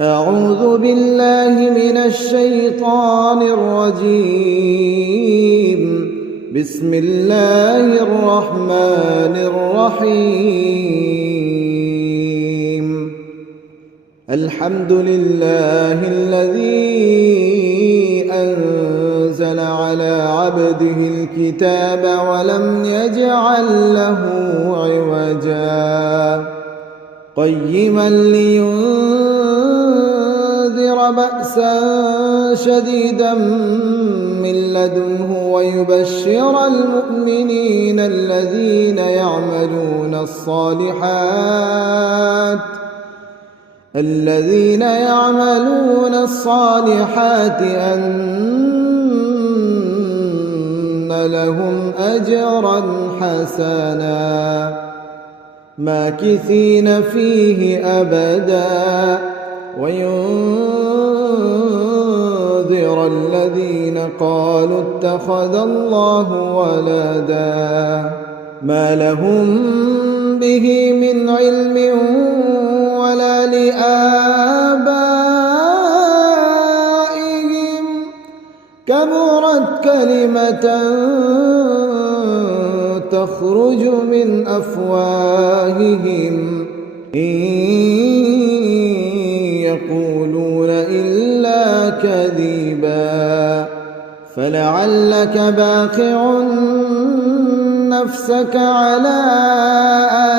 أعوذ بالله من الشيطان الرجيم. بسم الله الرحمن الرحيم. الحمد لله الذي أنزل على عبده الكتاب ولم يجعل له عوجا قيما لينذر بأسا شديدا من لدنه ويبشر المؤمنين الذين يعملون الصالحات أن لهم أجرا حسنا ماكثين فيه أبدا وينذر الذين قالوا اتخذ الله ولدا ما لهم به من علم ولا لآبائهم كبرت كلمة تخرج من أفواههم إن يقولون إلا كذبا فلعلك باخع نفسك على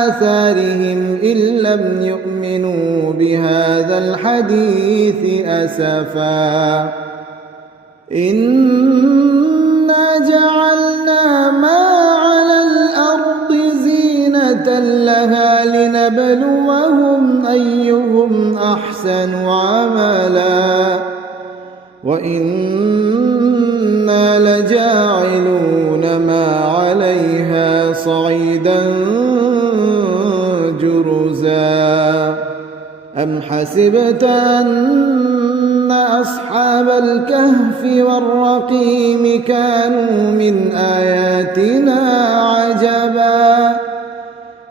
آثارهم إن لم يؤمنوا بهذا الحديث أسفا إنا جعلنا ما على الأرض زينة لها لنبلوهم أيهم أحسن عملا وإنا لجاعلون ما عليها صعيدا جرزا أم حسبت أن أصحاب الكهف والرقيم كانوا من آياتنا عجبا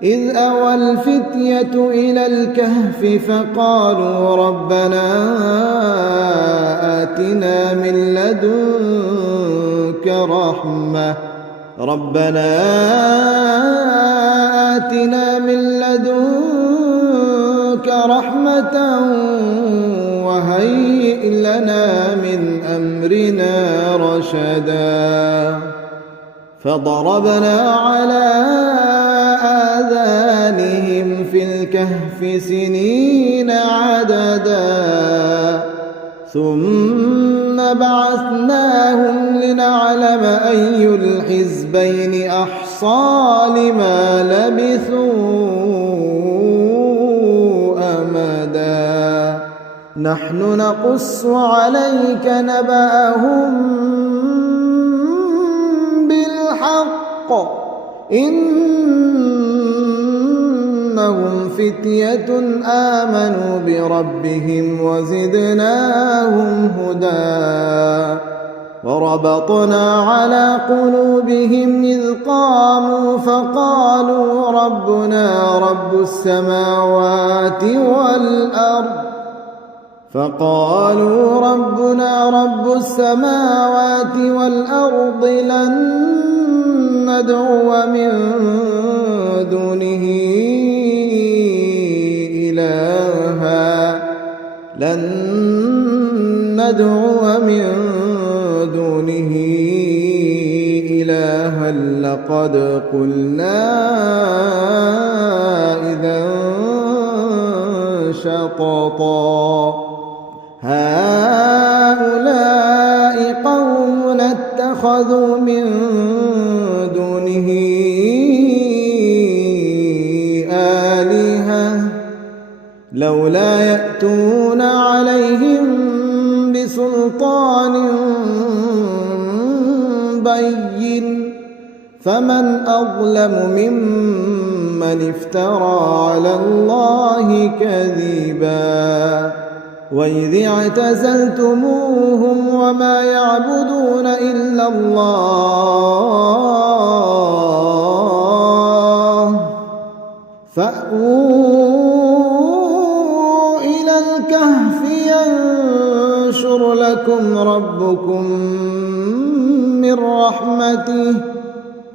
إذ أوى الفتية إلى الكهف فقالوا ربنا آتنا من لدنك رحمة وهيئ لنا من أمرنا رشدا فضربنا على آذانهم في الكهف سنين عددا ثم بعثناهم لنعلم أي الحزبين أحصى لما لبثوا أمدا نحن نقص عليك نبأهم بالحق إنهم فتية آمنوا بربهم وزدناهم هدى وربطنا على قلوبهم إذ قاموا فقالوا ربنا رب السماوات والأرض لن ندعو من دونه إلها لقد قلنا إذا شططا هؤلاء قوم اتخذوا من دونه آلهة لولا يأتون عليهم بسلطان بين فمن أظلم ممن افترى على الله كذبا وإذ اعتزلتموهم وما يعبدون إلا الله فأووا إلى الكهف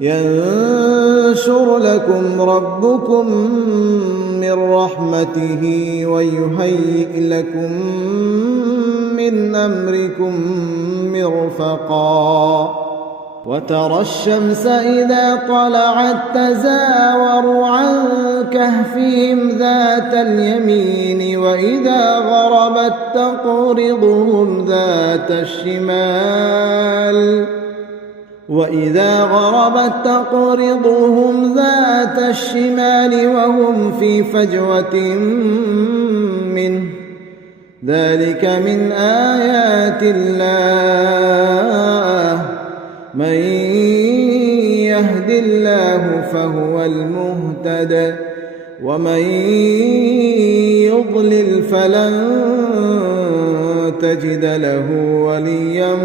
ينشر لكم ربكم من رحمته ويهيئ لكم من أمركم مرفقا وترى الشمس إذا طلعت تزاور عن كهفهم ذات اليمين وإذا غربت تقرضهم ذات الشمال وهم في فجوة منه ذلك من آيات الله من يهد الله فهو المهتد ومن يضلل فلن تجد له وليا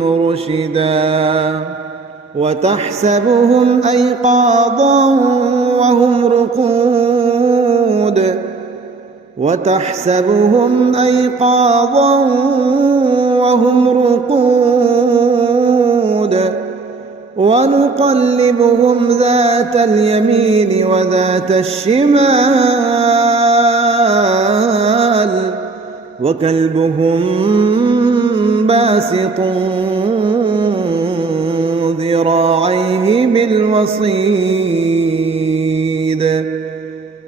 مرشدا وتحسبهم أيقاظا وهم رقود ونقلبهم ذات اليمين وذات الشمال وكلبهم باسط ذراعيه بالوصيد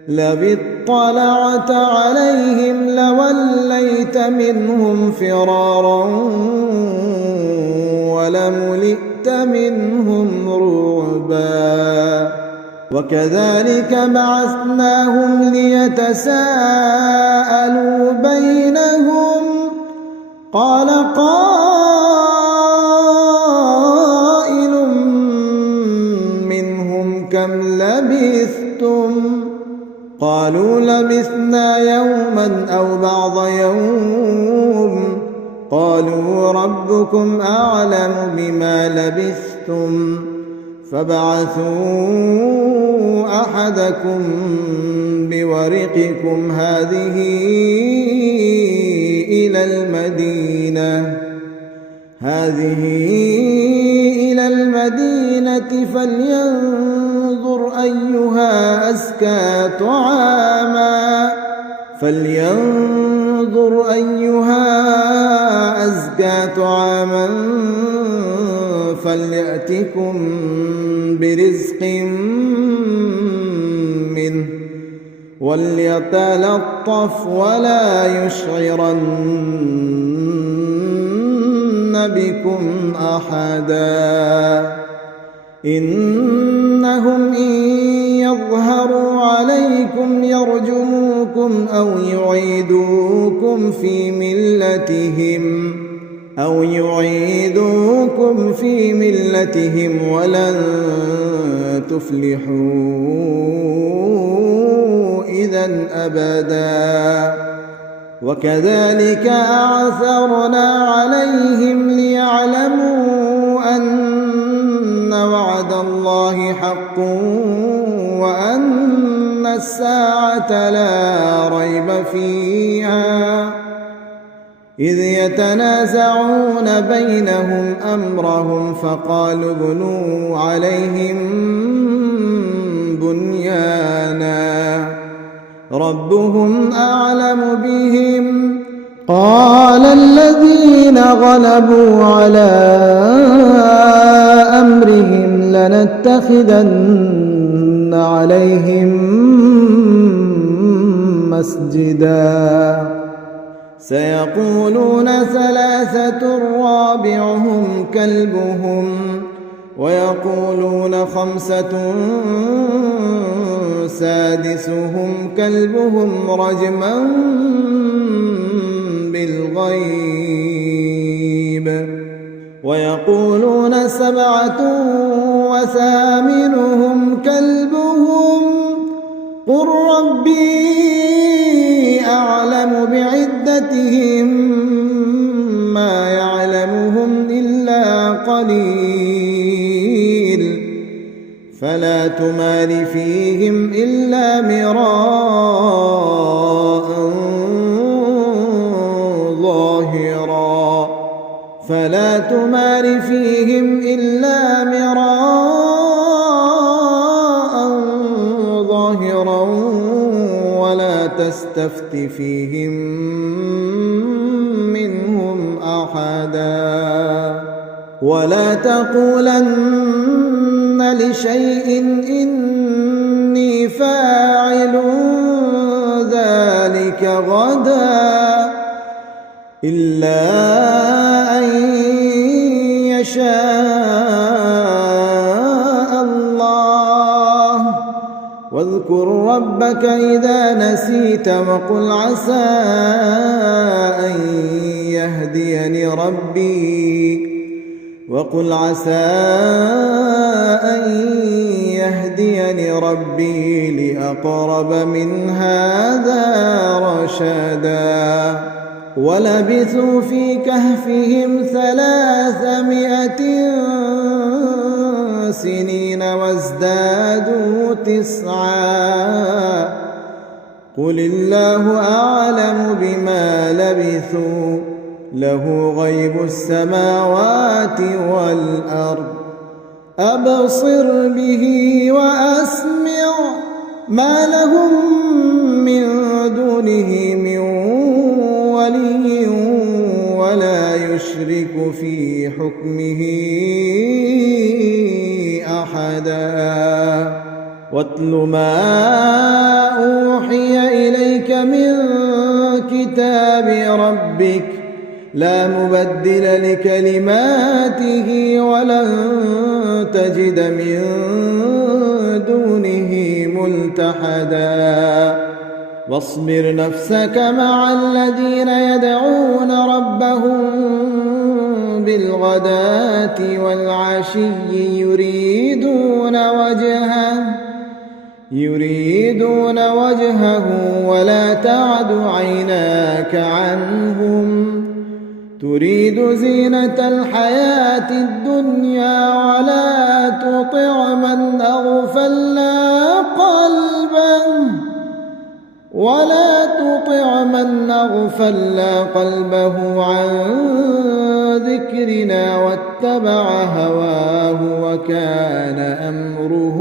لو اطلعت عليهم لوليت منهم فرارا ولملئت منهم رعبا وكذلك بعثناهم ليتساءلوا بينهم قال قائل منهم كم لبثتم قالوا لبثنا يوما أو بعض يوم قالوا ربكم أعلم بما لبثتم فابعثوا أحدكم بورقكم هذه إلى المدينة فلينظر أيها أزكى طعاما فليأتكم برزق منه وليتلطف ولا يشعرن بكم أحدا إنهم إن يظهروا عليكم يرجموكم أو يعيدوكم في ملتهم ولن تفلحوا إذا أبدا وكذلك أعثرنا عليهم ليعلموا أن وعد الله حق وأن الساعة لا ريب فيها إذ يتنازعون بينهم أمرهم فقالوا ابنوا عليهم بنيانا ربهم أعلم بهم قال الذين غلبوا على أمرهم لنتخذن عليهم مسجدا سيقولون ثلاثة رابعهم كلبهم ويقولون خمسة سادسهم كلبهم رجما بالغيب ويقولون سبعة وثامنهم كلبهم قل ربي أعلم بعدتهم ما يعلمهم إلا قليل فلا تمار فيهم إلا مراء فلا تمار فيهم إلا مراء ظاهرا ولا تستفت فيهم منهم أحدا ولا تقولن لشيء إني فاعل ذلك غدا إلا أن يشاء الله واذكر ربك إذا نسيت وقل عسى أن يهديني ربي لأقرب من هذا رشدا ولبثوا في كهفهم 300 سنين وازدادوا 9 قل الله أعلم بما لبثوا له غيب السماوات والأرض أبصر به وأسمع ما لهم من دونه من ولي ولا يشرك في حكمه أحدا واتل ما أوحي إليك من كتاب ربك لا مبدل لكلماته ولن تجد من دونه ملتحدا واصبر نفسك مع الذين يدعون ربهم بالغداة والعشي يريدون وجهه ولا تعد عيناك عنهم تريد زينة الحياة الدنيا ولا تطع من أغفلنا قلبه عن ذكرنا واتبع هواه وكان أمره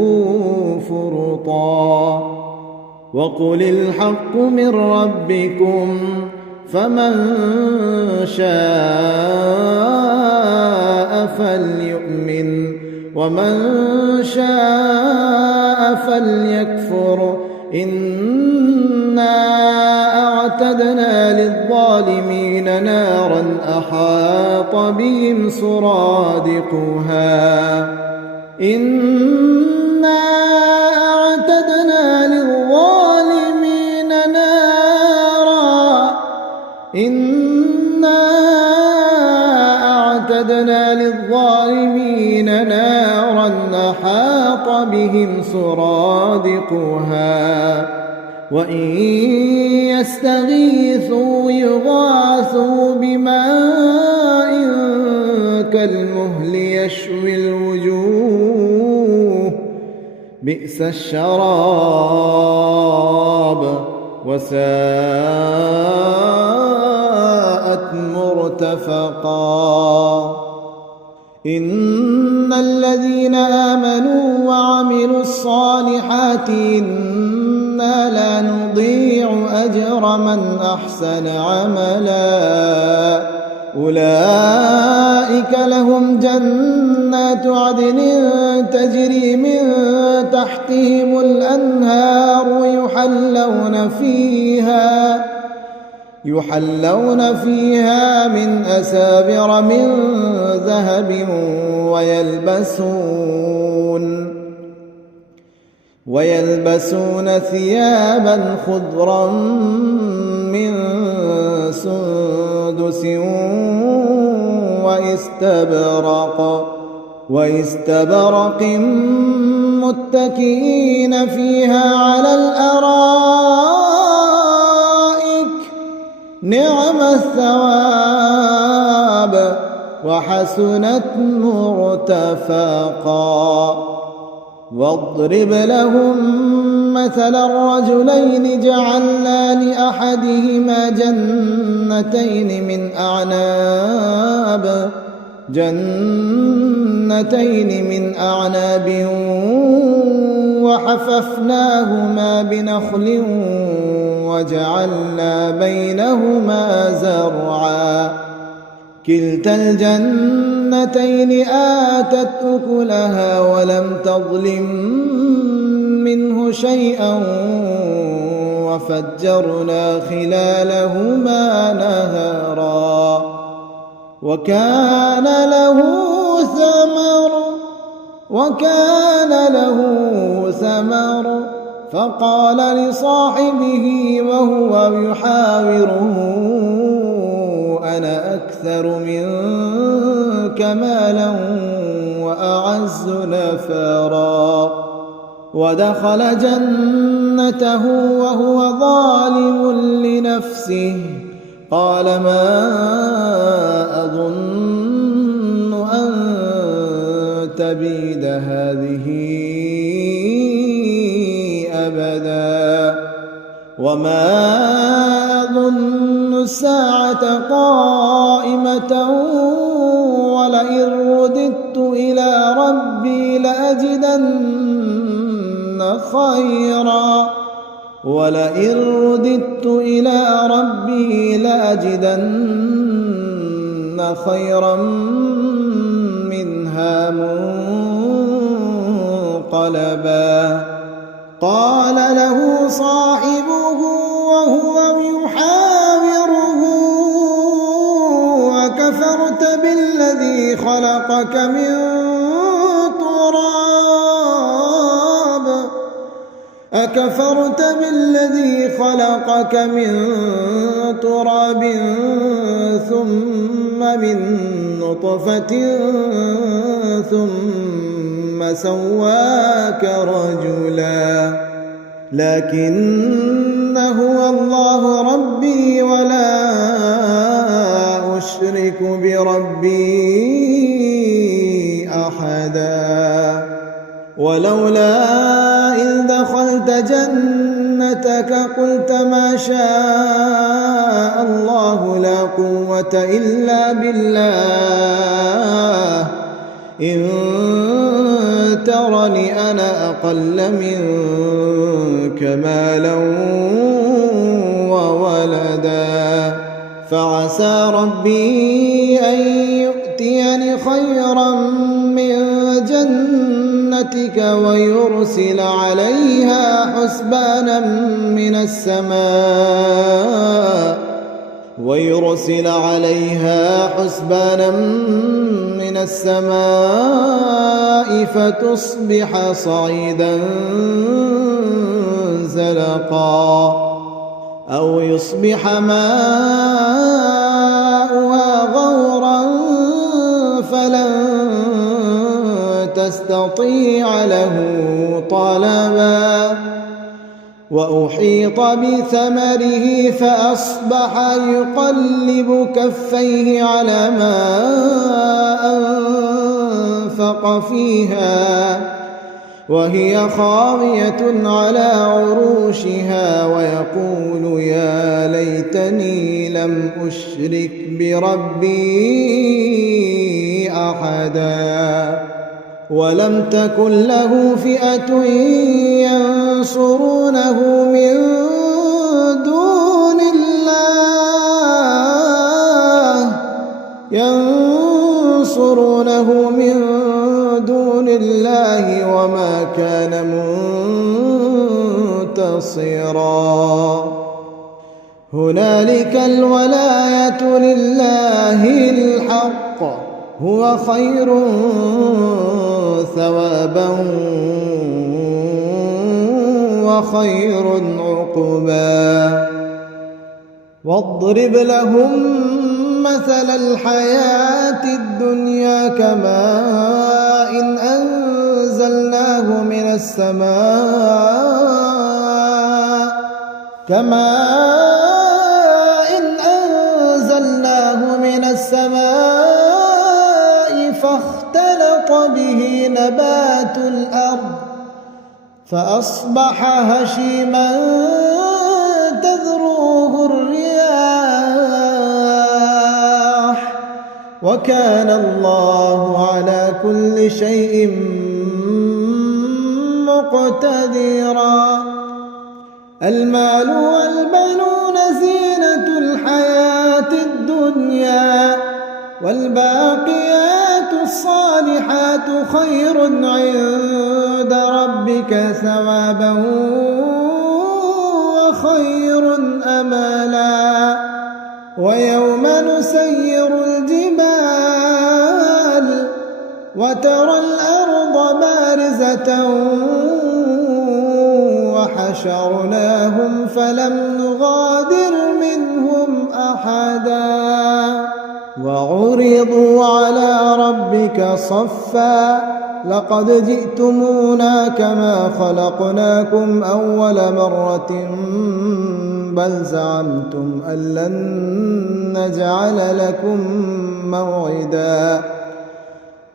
فرطا وقل الحق من ربكم فمن شاء فليؤمن ومن شاء فليكفر إنا أعتدنا للظالمين نارا أحاط بهم سرادقها إنا أعتدنا للظالمين نارا أحاط بهم سرادقها وإن يستغيثوا يغاثوا بماء كالمهل يشوي الوجوه بئس الشراب وساءت مرتفقا إن الذين آمنوا وعملوا الصالحات إنا لا نضيع أجر من أحسن عملا أولئك لهم جنات عدن تجري من تحتهم الأنهار يحلون فيها من أسابر من ذهب ويلبسون ثيابا خضرا من سندس واستبرق متكئين فيها على الأرائك نعم الثواب وحسنت مرتفقا واضرب لهم مثل الرجلين جعلنا لأحدهما جنتين من أعناب وحففناهما بنخل وجعلنا بينهما زرعا كلتا الجنتين آتت أكلها ولم تظلم منه شيئا وفجرنا خلالهما نهرا وكان له ثمر فقال لصاحبه وهو يحاوره أنا أكثر منك مالا وأعز نفرا ودخل جنته وهو ظالم لنفسه قال ما أظن أن تبيد هذه أبدا وما أظن الساعة قائمة ولئن رددت إلى ربي لأجدن خيرا منها منقلبا قال له صاحبه وهو يحاوره أكفرت بالذي خلقك من تراب ثم من نطفة ثم سواك رجلا لكن هو الله ربي ولا أشرك بربي أحدا ولولا إذ دخلت جنتك قلت ما شاء الله لا قوة إلا بالله إن ترني أنا أقل منك مالا وولدا فعسى ربي أن يؤتيني خيرا من جنتك ويرسل عليها حسبانا من السماء فتصبح صعيدا زلقا أو يصبح ماؤها غورا فلن تستطيع له طلبا وأحيط بثمره فأصبح يقلب كفيه على ما أنفق فيها وهي خاوية على عروشها ويقول يا ليتني لم أشرك بربي أحدا ولم تكن له فئة ينصرونه من دون الله وما كان منتصرا هنالك الولاية لله الحق هو خير ثوابا وخير عقبا واضرب لهم مثل الحياة الدنيا كماء أنزلناه من السماء فاختلط به نبات الأرض فأصبح هشيما تذروه الرياح وكان الله على كل شيء مقتدرا. المال والبنون زينة الحياة الدنيا والباقيات الصالحات خير عند ربك ثوابا وخير أملا. ويوم نسير الجبال وترى الأرض بارزة وحشرناهم فلم نغادر منهم أحدا وعرضوا على ربك صفا لقد جئتمونا كما خلقناكم أول مرة بل زعمتم أن لن نجعل لكم موعدا.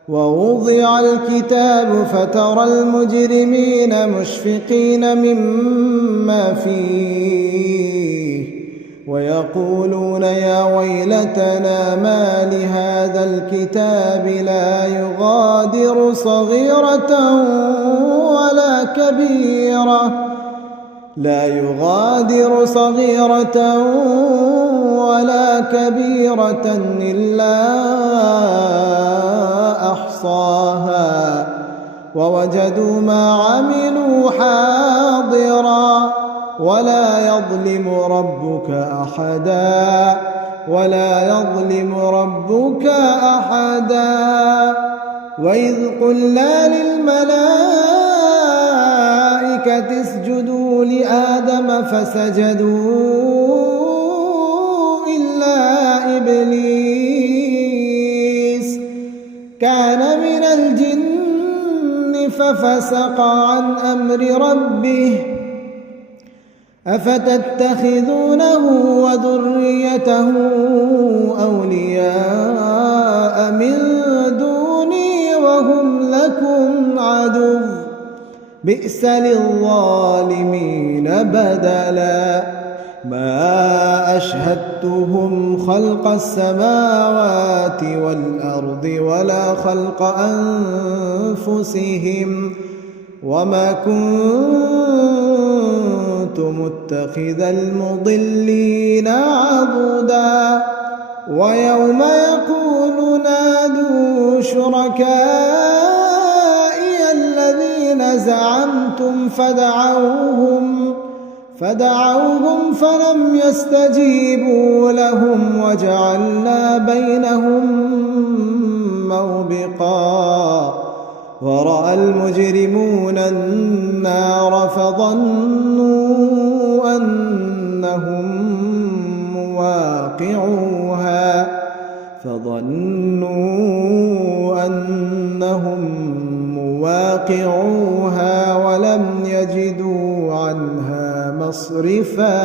ووضع الكتاب فترى المجرمين مشفقين مما فيه ويقولون يا ويلتنا ما لهذا الكتاب لا يغادر صغيرة ولا كبيرة إلا أحصاها ووجدوا ما عملوا حاضرا ولا يظلم ربك أحدا. وإذ قلنا للملائكة اسجدوا لآدم فسجدوا إلا إبليس كان من الجن ففسق عن أمر ربه أفتتخذونه وذريته أولياء من دوني وهم لكم عدو بئس للظالمين بدلا. ما أشهدتهم خلق السماوات والأرض ولا خلق أنفسهم وما كنت متخذ المضلين عضدا. ويوم يقول نادوا شركائي الذين زعمتم فدعوهم فلم يستجيبوا لهم وجعلنا بينهم موبقا. ورأى المجرمون النار فظنوا أنهم مواقعوها ولم يجدوا عنها مصرفا.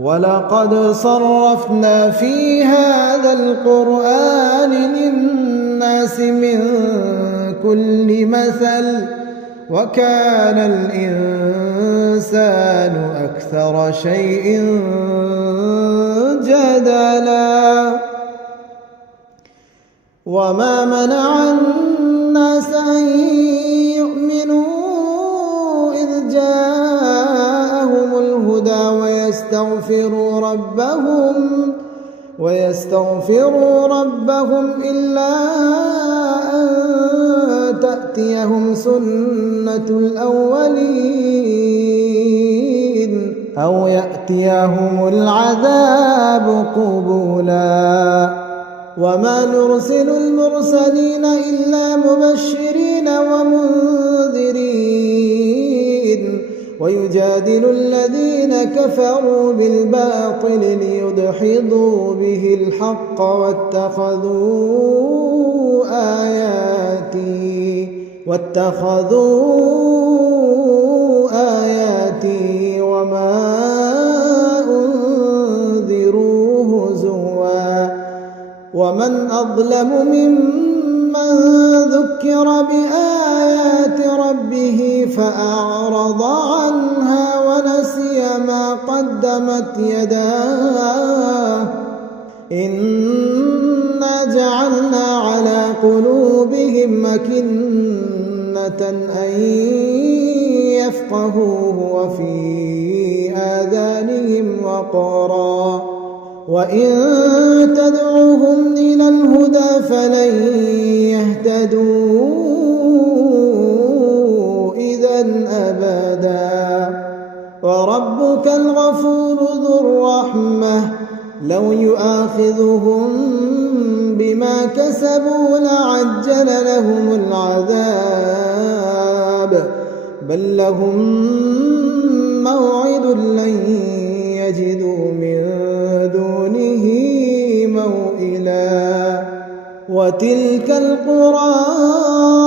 ولقد صرفنا في هذا القرآن للناس من كل مثل وكان الإنسان أكثر شيء جدلا. وما منع الناس أن يؤمنوا إذ جاءهم الهدى ويستغفروا ربهم إلا أن تأتيهم سنة الأولين أو يأتيهم العذاب قبلا. وما نرسل المرسلين إلا مبشرين ومنذرين ويجادل الذين كفروا بالباطل ليدحضوا به الحق واتخذوا آياتي وما أنذروا هزوا. ومن أظلم ممن ذكر بآيات ربه فأعرض عنها ونسي ما قدمت يداه إنا جعلنا على قلوبهم أكنة أن يفقهوه وفي آذانهم وقرا وإن تدعوهم إلى الهدى فلن يهتدوا إذا أبدا وربك الغفور ذو الرحمة لو يؤاخذهم بما كسبوا لعجل لهم العذاب بل لهم موعد لن يجدوا من دونه موئلا وتلك القرى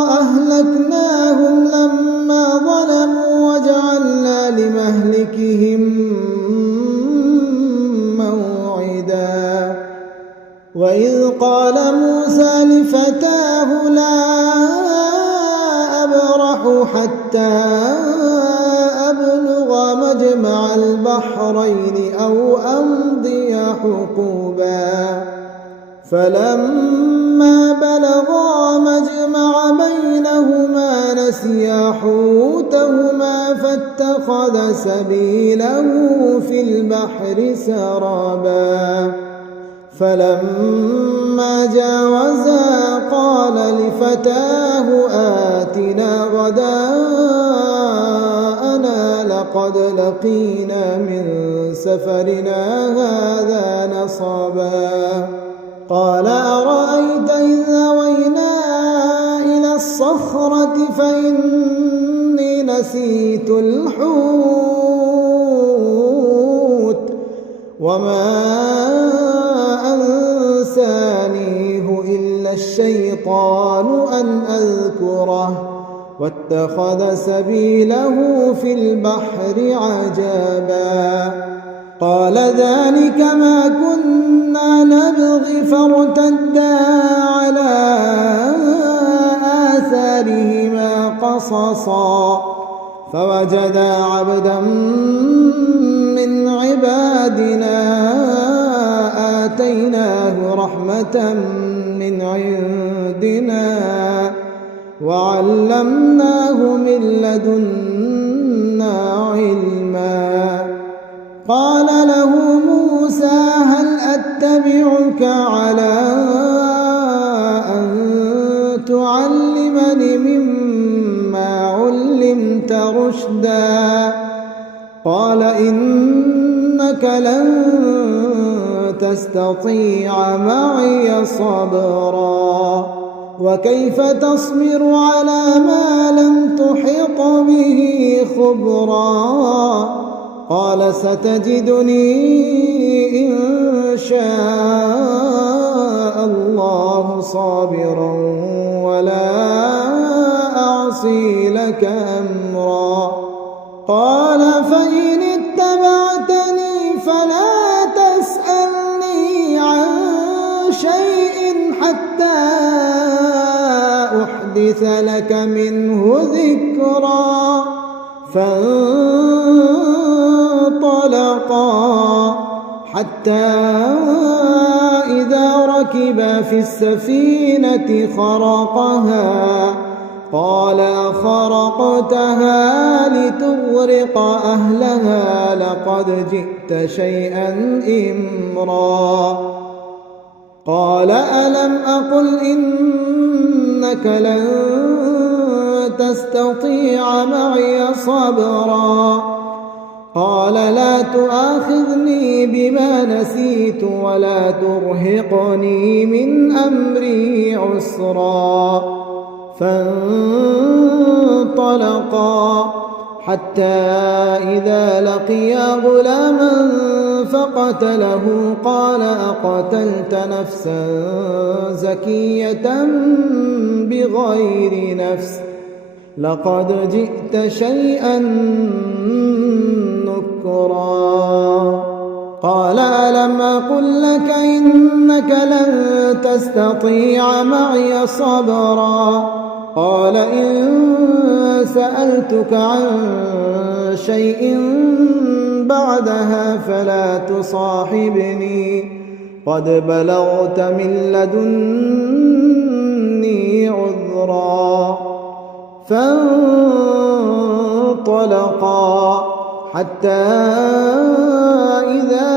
أهلكناهم لما ظلموا وجعلنا لمهلكهم موعدا وإذ قال موسى لفتاه لا أبرح حتى أبلغ مجمع البحرين أو أمضي حقوبا فلما بلغا مجمع بينهما نسيا حوتهما فاتخذ سبيله في البحر سرابا فلما جاوزا قال لفتاه آتنا غداءنا لقد لقينا من سفرنا هذا نصبا قال أرأيت إذ أوينا إلى الصخرة فإني نسيت الحوت وما أنسانيه إلا الشيطان أن أذكره واتخذ سبيله في البحر عجبا قال ذلك ما كنا نبغي فارتدا على آثارهما قصصا فوجدا عبدا من عبادنا آتيناه رحمة من عندنا وعلمناه من لدنا علما قال له موسى هل أتبعك على أن تعلمني مما علمت رشدا قال إنك لن تستطيع معي صبرا وكيف تصبر على ما لم تحط به خبرا قال ستجدني إن شاء الله صابرا ولا أعصي لك أمرا قال فإن اتبعتني فلا تسألني عن شيء حتى أحدث لك منه ذكرا فانطلقا حتى إذا ركبا في السفينة خرقها قال أخرقتها لتغرق أهلها لقد جئت شيئا إمرا قال ألم أقل إنك لن تستطيع معي صبرا قال لا تؤاخذني بما نسيت ولا ترهقني من أمري عسرا فانطلقا حتى إذا لقيا غلاما فقتله قال أقتلت نفسا زكية بغير نفس لقد جئت شيئا نكرا قال ألم أقل لك إنك لن تستطيع معي صبرا قال إن سألتك عن شيء بعدها فلا تصاحبني قد بلغت من لدني عذرا فانطلقا حتى إذا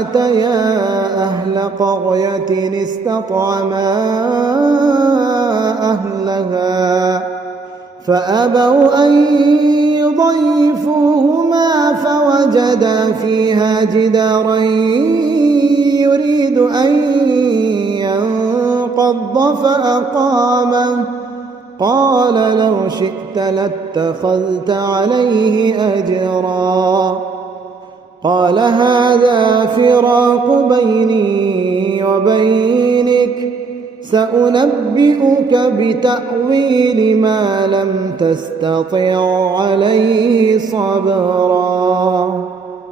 أتيا أهل قرية استطعما أهلها فأبوا أن يضيفوهما فوجدا فيها جدارا يريد أن ينقض فأقامه قال لو شئت لاتخذت عليه أجرا قال هذا فراق بيني وبينك سأنبئك بتأويل ما لم تستطع عليه صبرا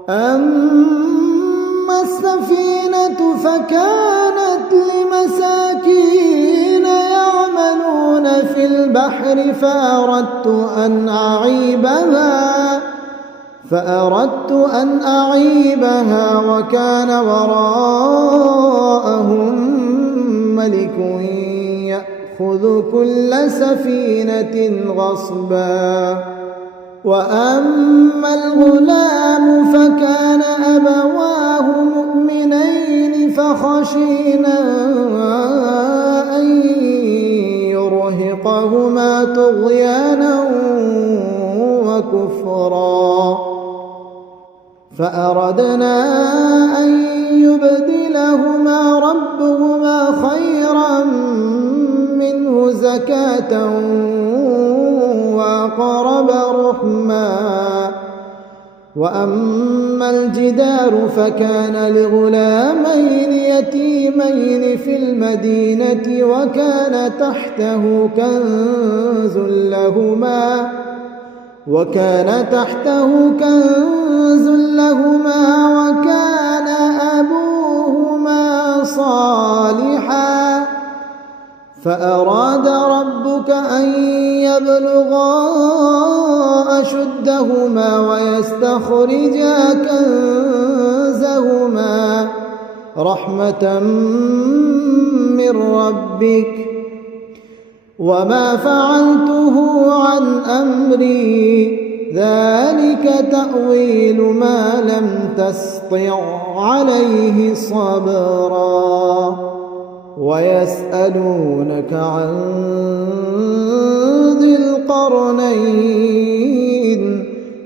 أما السفينة فكانت لمساكين يعملون في البحر فأردت أن أعيبها وكان وراءهم ملك يأخذ كل سفينة غصبا وأما الغلام فكان أبواه مؤمنين فخشينا أن يرهقهما طغيانا وكفرا فأردنا أن يبدلهما ربهما خيرا منه زكاة وأقرب رحما وأما الجدار فكان لغلامين يتيمين في المدينة وكان تحته كنز لهما وكان أبوهما صالحا فأراد ربك أن يبلغا أشدهما ويستخرجا كنزهما رحمة من ربك وما فعلته عن أمري ذلك تأويل ما لم تسطع عليه صبرا ويسألونك عن ذي القرنين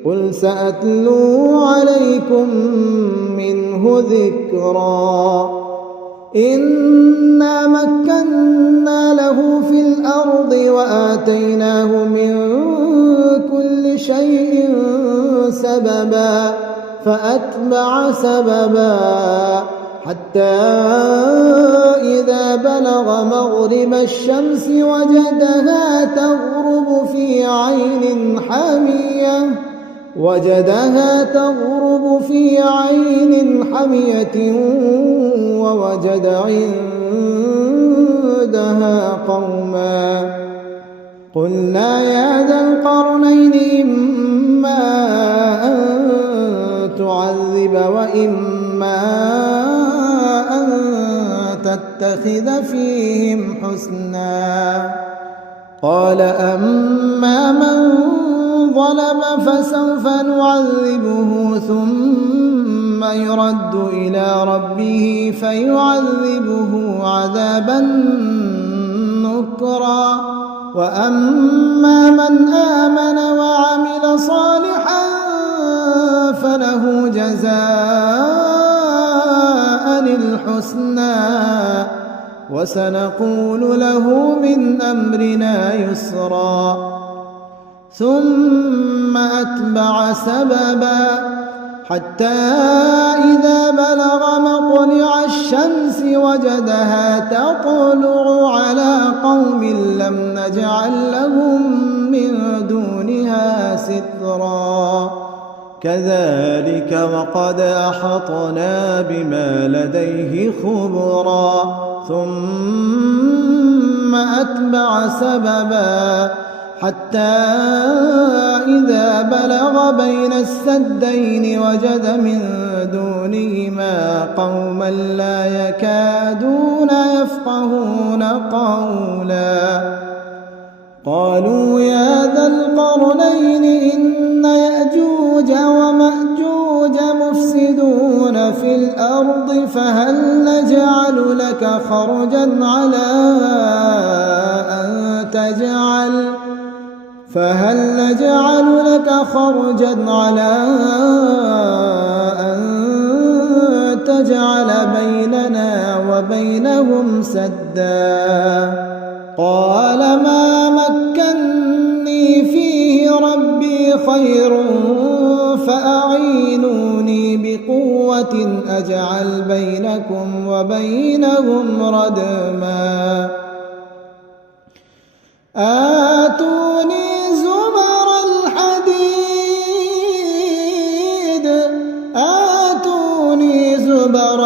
قل سأتلو عليكم منه ذكرا إنا مكنا له في الأرض وآتيناه من كل شيء سببا فأتبع سببا حتى إذا بلغ مغرب الشمس وجدها تغرب في عين حمية ووجد عندها قوما قلنا يا ذا القرنين إما أن تعذب وإما أن تتخذ فيهم حسنا قال أما من ظلم فسوف نعذبه ثم يرد إلى ربه فيعذبه عذابا نكرا وأما من آمن وعمل صالحا فله جزاء الحسنى وسنقول له من أمرنا يسرا ثم أتبع سببا حتى إذا بلغ مطلع الشمس وجدها تطلع على قوم لم نجعل لهم من دونها سترا كذلك وقد أحطنا بما لديه خبرا ثم أتبع سببا حتى إذا بلغ بين السدين وجد من دونهما قوما لا يكادون يفقهون قولا قالوا يا ذا القرنين إن يأجوج ومأجوج مفسدون في الأرض فهل نجعل لك خرجا على أن تجعل بيننا وبينهم سدا قال ما مكني فيه ربي خير فأعينوني بقوة أجعل بينكم وبينهم ردما آتوني زبر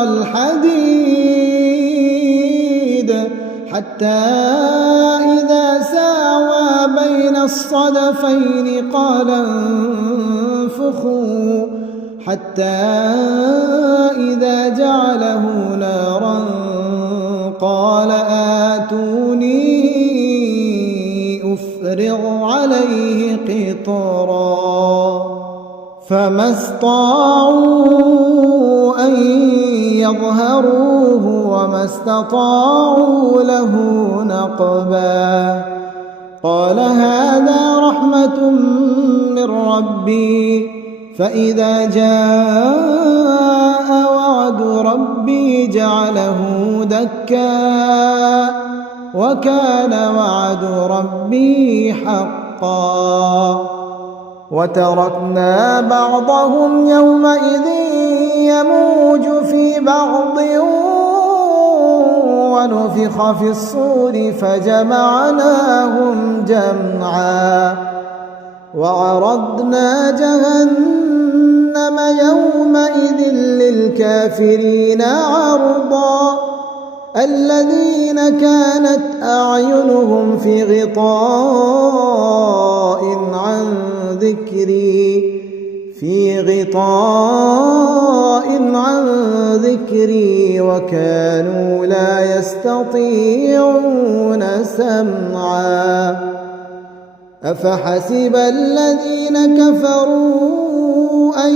الحديد حتى إذا ساوى بين الصدفين قال انفخوا حتى إذا جعله نارا قال آتوني أفرغ عليه قطرا فما استطاعوا أن يظهروه وما استطاعوا له نقبا قال هذا رحمة من ربي فإذا جاء وعد ربي جعله دكا وكان وعد ربي حقا وتركنا بعضهم يومئذ يموج في بعض ونفخ في الصور فجمعناهم جمعا وعرضنا جهنم يومئذ للكافرين عرضا الذين كانت أعينهم في غطاء عن ذكري وكانوا لا يستطيعون سمعا أفحسب الذين كفروا أن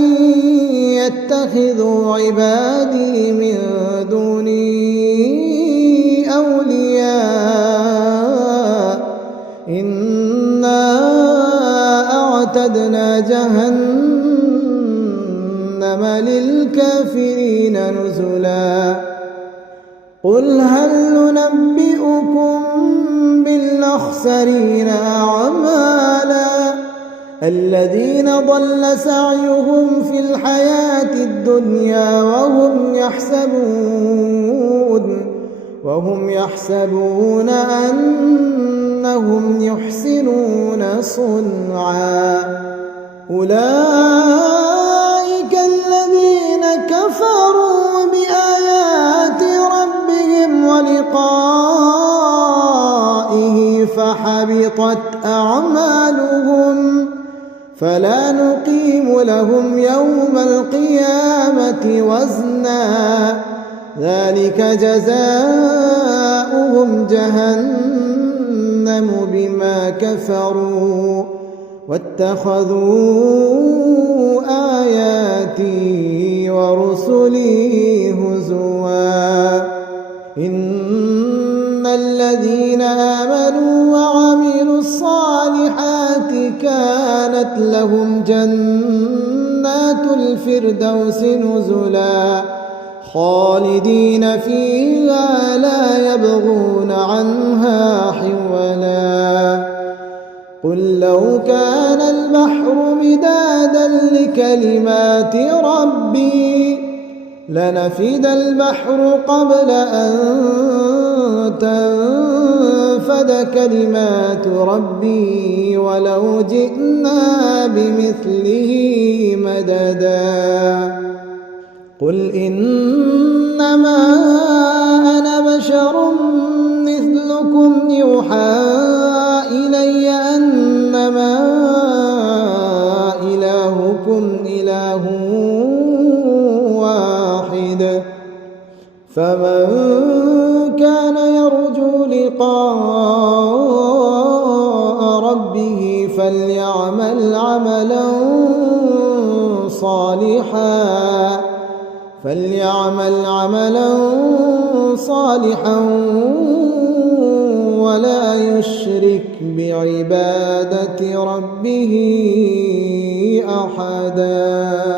يتخذوا عبادي من دوني أولياء إنا أعتدنا جهنم للكافرين نزلا قل هل ننبئكم بالأخسرين أعمالا الذين ضل سعيهم في الحياة الدنيا وهم يحسبون أنهم يحسنون صنعا أولئك الذين كفروا بآيات ربهم ولقائه فحبطت أعمالهم فلا نقيم لهم يوم القيامة وزنا ذلك جزاؤهم جهنم بما كفروا واتخذوا آياتي ورسلي هزوا إن الذين آمنوا وعملوا الصالحات كانت لهم جنات الفردوس نزلا خالدين فيها لا يبغون عنها حولا قل لو كان البحر مدادا لكلمات ربي لنفد البحر قبل أن تنفد كلمات ربي ولو جئنا بمثله مددا قل إنما أنا بشر مثلكم يوحى إلي أنما إلهكم إله واحد فمن كان يرجو لقاء ربه فليعمل عملا صالحا ولا يشرك بعبادة ربه أحدا.